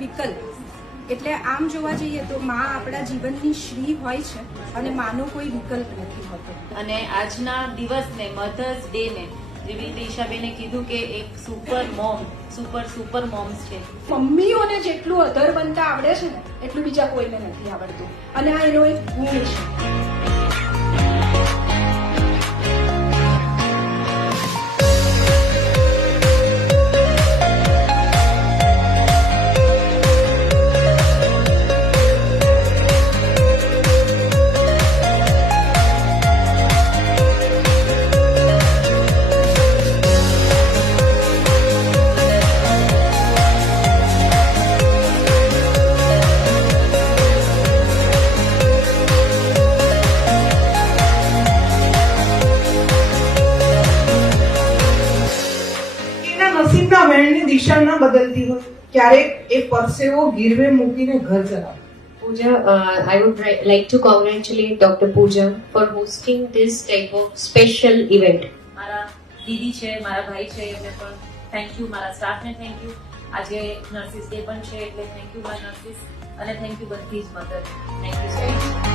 વિકલ્પ એટલે આમ જોવા જઈએ તો માં આપણા જીવનની શ્રી હોય છે અને માનો કોઈ વિકલ્પ નથી હોતો. અને આજના દિવસને મધર્સ ડે ને જેવી રીતે ઈશાબેને કીધું કે એક સુપર મોમ્સ છે. મમ્મીઓને જેટલું અધર બનતા આવડે છે ને એટલું બીજા કોઈને નથી આવડતું અને આ એનો એક ગુણ છે. નસીબના વહેણની દિશા ન બદલતી હોય ક્યારેક એ પરસેવો ગીરવે મૂકીને ઘર ચલાવે. Pooja, I would like to congratulate Dr. Pooja for hosting this type of special event. મારા દીદી છે, મારા ભાઈ છે, એમને પણ થેન્ક યુ, મારા સ્ટાફને થેન્ક યુ. આજે નર્સિસ ડે પણ છે એટલે થેન્ક યુ માય નર્સિસ અને થેન્ક યુ બધી જ mother. Thank you so much.